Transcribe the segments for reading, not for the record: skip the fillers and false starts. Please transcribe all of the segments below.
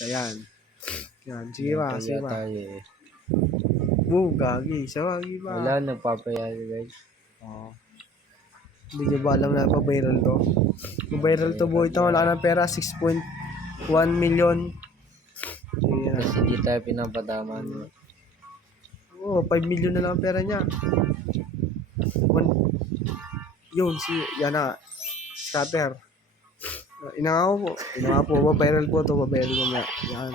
Ayan. Yan, sige ba, sige ba. Tayo eh. Gagi. Gagi ba? Wala, nagpapayari guys. Oo. Hindi nyo ba alam na pa-viral to? Pa-viral to boy. Ito, wala ka ng pera. 6.1 million. Ayan. Kasi di tayo pinapadama nyo. Oo, 5 million na lang ang pera niya. Yun, yan na. Scatter. Inangaw po. Pa-viral po to. Pa-viral ko nga. Yan.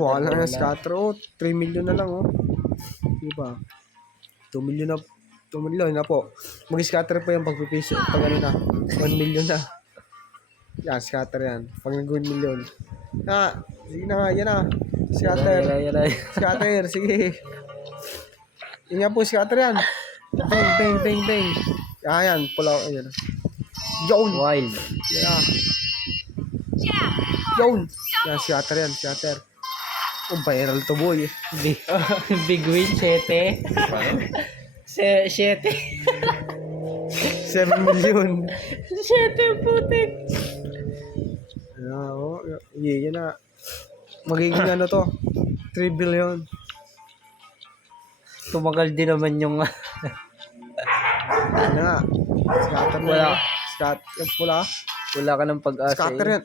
Baka lang na scatter. 3 million na lang Di ba? 2 million na. 2 million na po. Mag-scatter po yung pagpipiso. Pag ano na. 1 million na. Yan, scatter yan. Pag nag-1 million. Sige na nga. Yan na. Scatter. Scatter. Sige. Yun nga po, scatter yan. Bang, bang, bang, bang. Yan. Pula. Ayan. Yun. Wild. Yan. Yun. Yan, scatter yan. Scatter. Viral to boy. Big win, 7. 7. 7 million. 7 putik. Yan na. Magiging ano to? 3 billion. Tumagal din naman yung... Ano nga. Scatter na. Wala. Yung pula. Wala ka ng pag-asa. Scatter yan.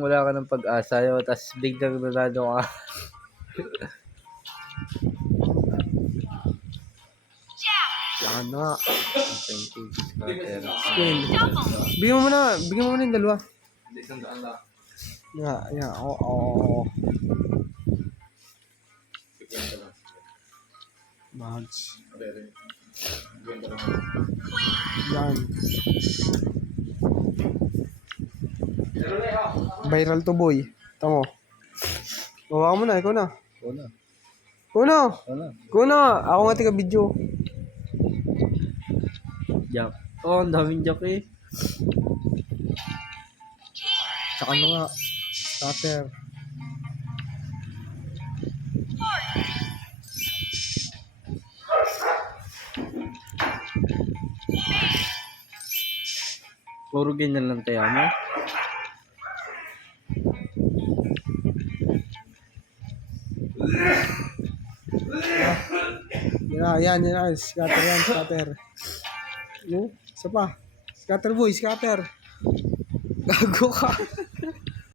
Wala ka ng pag-asa. Tapos biglang nanalo ka. Yan na. Scatter. Bigyan mo muna yung dalawa. Yan. Oo. Bags. Yan. Viral to boy. Tamo. Bawa mo na, ikaw na. Kuna. Ako nga tika video. Jack. Ang daming jack eh. Tsaka ano nga. Scatter. Puro ganyan lang tayo mo. Yan. Scatter. Isa pa. Scatter boy, scatter. Gago ka.